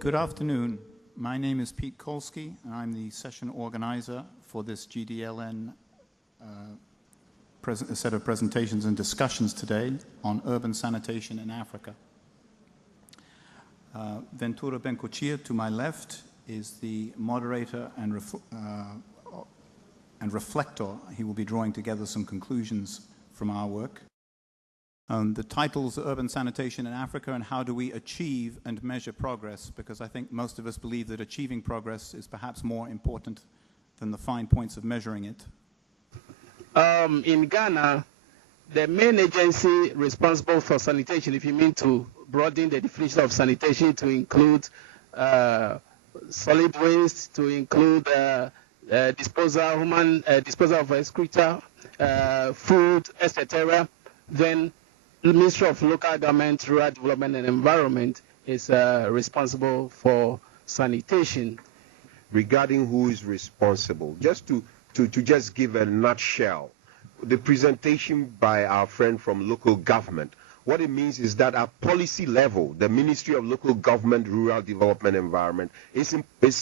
Good afternoon. My name is Pete Kolsky, and I'm the session organizer for this GDLN set of presentations and discussions today on urban sanitation in Africa. Ventura Bencochia, to my left, is the moderator and reflector. He will be drawing together some conclusions from our work. The titles are Urban Sanitation in Africa and How Do We Achieve and Measure Progress, because I think most of us believe that achieving progress is perhaps more important than the fine points of measuring it. In Ghana, the main agency responsible for sanitation, if you mean to broaden the definition of sanitation to include solid waste, to include disposal of excreta, food, etc., then the Ministry of Local Government, Rural Development and Environment is responsible for sanitation. Regarding who is responsible, just to just give a nutshell, the presentation by our friend from local government, what it means is that at policy level, the Ministry of Local Government, Rural Development and Environment is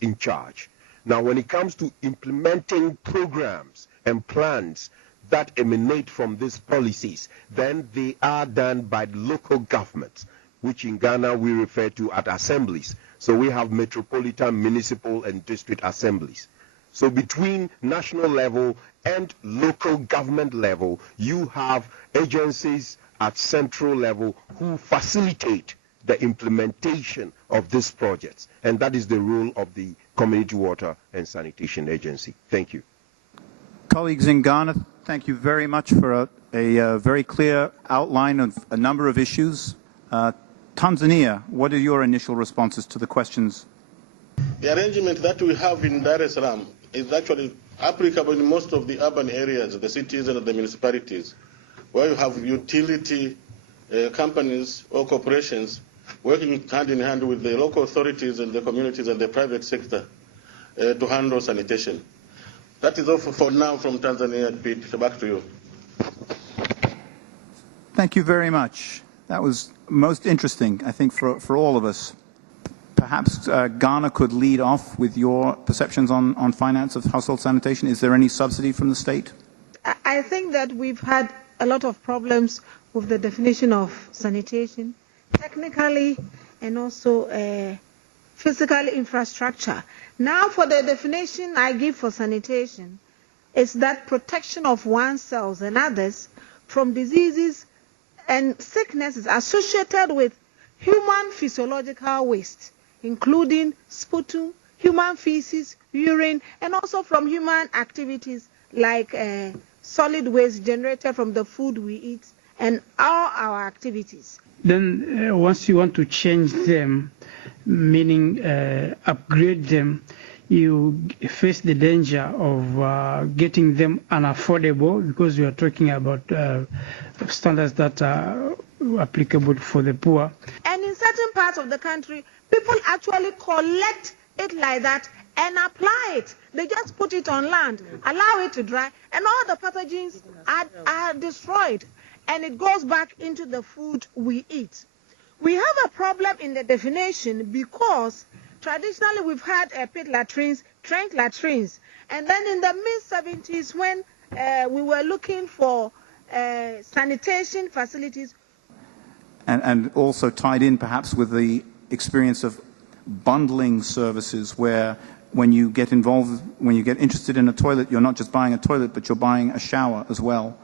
in charge. Now, when it comes to implementing programs and plans that emanate from these policies, then they are done by the local governments, which in Ghana we refer to as assemblies. So we have metropolitan, municipal, and district assemblies. So between national level and local government level, you have agencies at central level who facilitate the implementation of these projects. And that is the role of the Community Water and Sanitation Agency. Thank you. Colleagues in Ghana, thank you very much for a very clear outline of a number of issues. Tanzania, what are your initial responses to the questions? The arrangement that we have in Dar es Salaam is actually applicable in most of the urban areas, the cities and the municipalities, where you have utility companies or corporations working hand in hand with the local authorities and the communities and the private sector to handle sanitation. That is all for now from Tanzania. Pete, back to you. Thank you very much. That was most interesting, I think, for all of us. Perhaps Ghana could lead off with your perceptions on finance of household sanitation. Is there any subsidy from the state? I think that we've had a lot of problems with the definition of sanitation, technically and also physical infrastructure. Now, for the definition I give for sanitation, is that protection of oneself and others from diseases and sicknesses associated with human physiological waste, including sputum, human feces, urine, and also from human activities like solid waste generated from the food we eat and all our activities. Then once you want to change them, meaning upgrade them, you face the danger of getting them unaffordable, because we are talking about standards that are applicable for the poor. And in certain parts of the country, people actually collect it like that and apply it. They just put it on land, allow it to dry, and all the pathogens are destroyed, and it goes back into the food we eat. We have a problem in the definition because traditionally we've had pit latrines, trench latrines, and then in the mid-70s when we were looking for sanitation facilities. And also tied in perhaps with the experience of bundling services, where when you get involved, when you get interested in a toilet, you're not just buying a toilet, but you're buying a shower as well.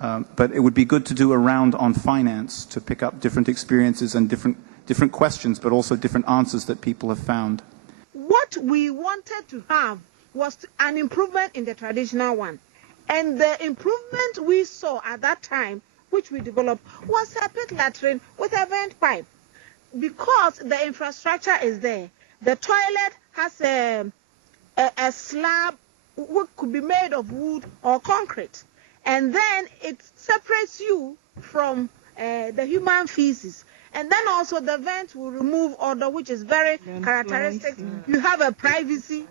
But it would be good to do a round on finance to pick up different experiences and different questions, but also different answers that people have found. What we wanted to have was an improvement in the traditional one. And the improvement we saw at that time, which we developed, was a pit latrine with a vent pipe. Because the infrastructure is there, the toilet has a slab which could be made of wood or concrete. And then it separates you from the human feces. And then also the vent will remove odor, which is very characteristic. You have a privacy.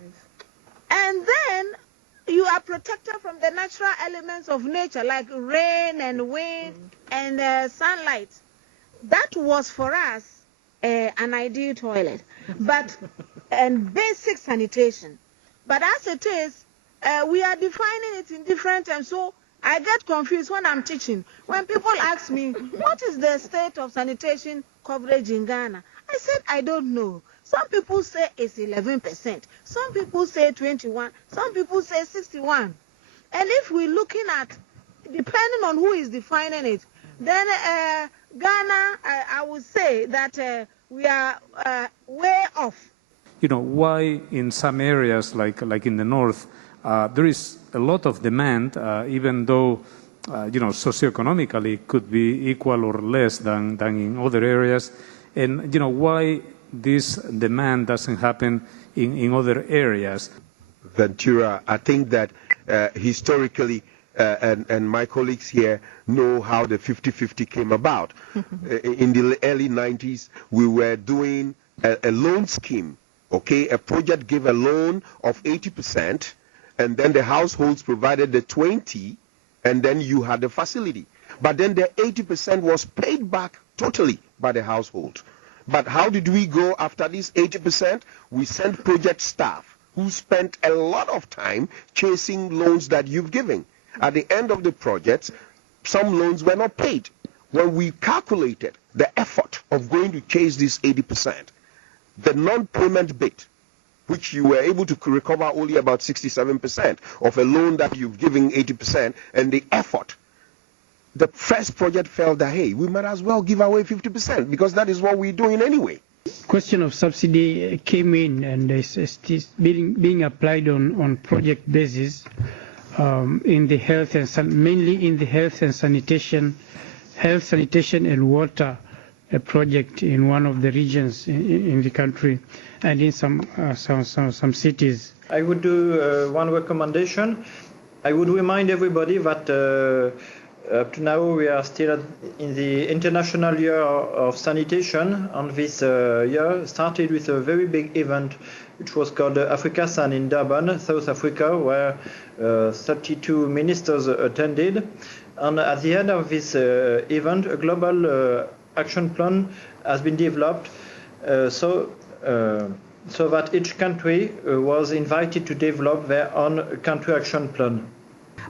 And then you are protected from the natural elements of nature, like rain and wind and sunlight. That was for us an ideal toilet, and basic sanitation. But as it is, we are defining it in different terms. So I get confused when I'm teaching. When people ask me, what is the state of sanitation coverage in Ghana? I said, I don't know. Some people say it's 11%. Some people say 21. Some people say 61. And if we're looking at, depending on who is defining it, then Ghana, I would say that we are way off. You know, why in some areas, like in the north, there is a lot of demand, even though, you know, socioeconomically it could be equal or less than in other areas. And, you know, why this demand doesn't happen in other areas? Ventura, I think that historically, and my colleagues here know how the 50-50 came about. In the early 90s, we were doing a loan scheme, okay? A project gave a loan of 80%, and then the households provided the 20%, and then you had the facility. But then the 80% was paid back totally by the household. But how did we go after this 80%? We sent project staff who spent a lot of time chasing loans that you've given. At the end of the project, some loans were not paid. When we calculated the effort of going to chase this 80%, the non-payment bit, which you were able to recover only about 67% of a loan that you've given 80%, and the effort, the first project felt that, hey, we might as well give away 50% because that is what we're doing anyway. Question of subsidy came in, and it's being applied on project basis in the health and mainly in the health sanitation and water project in one of the regions in the country and in some cities. I would do one recommendation. I would remind everybody that up to now we are still in the International Year of Sanitation, and this year started with a very big event which was called Africa San in Durban, South Africa, where 32 ministers attended. And at the end of this event, a global action plan has been developed so that each country was invited to develop their own country action plan.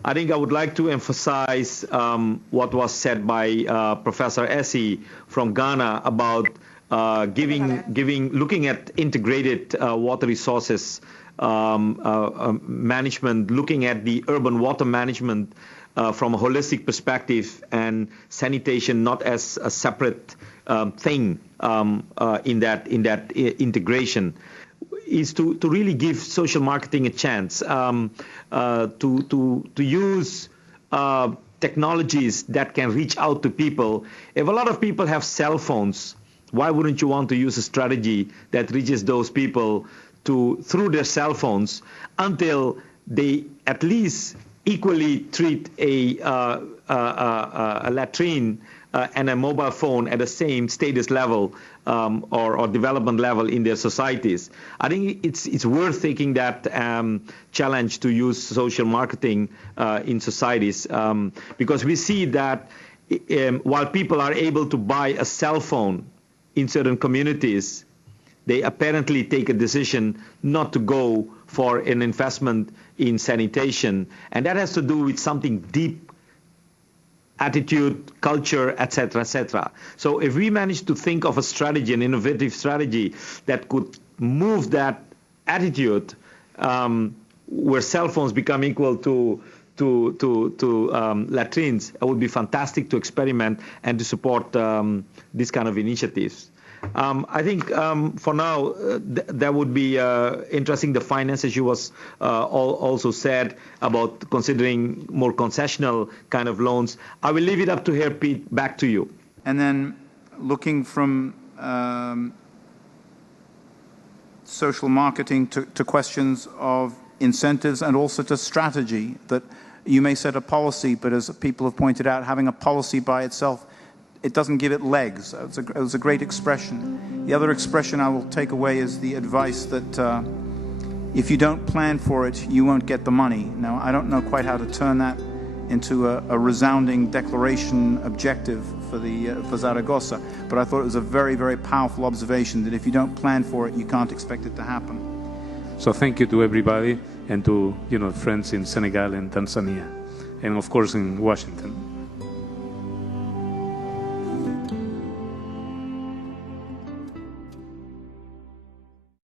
I think I would like to emphasize what was said by Professor Essie from Ghana about looking at integrated water resources management, looking at the urban water management from a holistic perspective, and sanitation not as a separate thing in that integration, is to really give social marketing a chance to use technologies that can reach out to people. If a lot of people have cell phones, why wouldn't you want to use a strategy that reaches those people through their cell phones until they at least equally treat a latrine and a mobile phone at the same status level or development level in their societies? I think it's worth taking that challenge to use social marketing in societies, because we see that while people are able to buy a cell phone in certain communities, they apparently take a decision not to go for an investment in sanitation. And that has to do with something deep, attitude, culture, etc., etc. So if we manage to think of a strategy, an innovative strategy that could move that attitude, where cell phones become equal to latrines, it would be fantastic to experiment and to support these kind of initiatives. I think for now that would be interesting. The finance issue was also said about considering more concessional kind of loans. I will leave it up to here, Pete. Back to you. And then looking from social marketing to questions of incentives and also to strategy, that you may set a policy, but as people have pointed out, having a policy by itself, it doesn't give it legs. It was a great expression. The other expression I will take away is the advice that if you don't plan for it, you won't get the money. Now, I don't know quite how to turn that into a resounding declaration objective for Zaragoza. But I thought it was a very, very powerful observation that if you don't plan for it, you can't expect it to happen. So thank you to everybody and to friends in Senegal and Tanzania, and of course in Washington.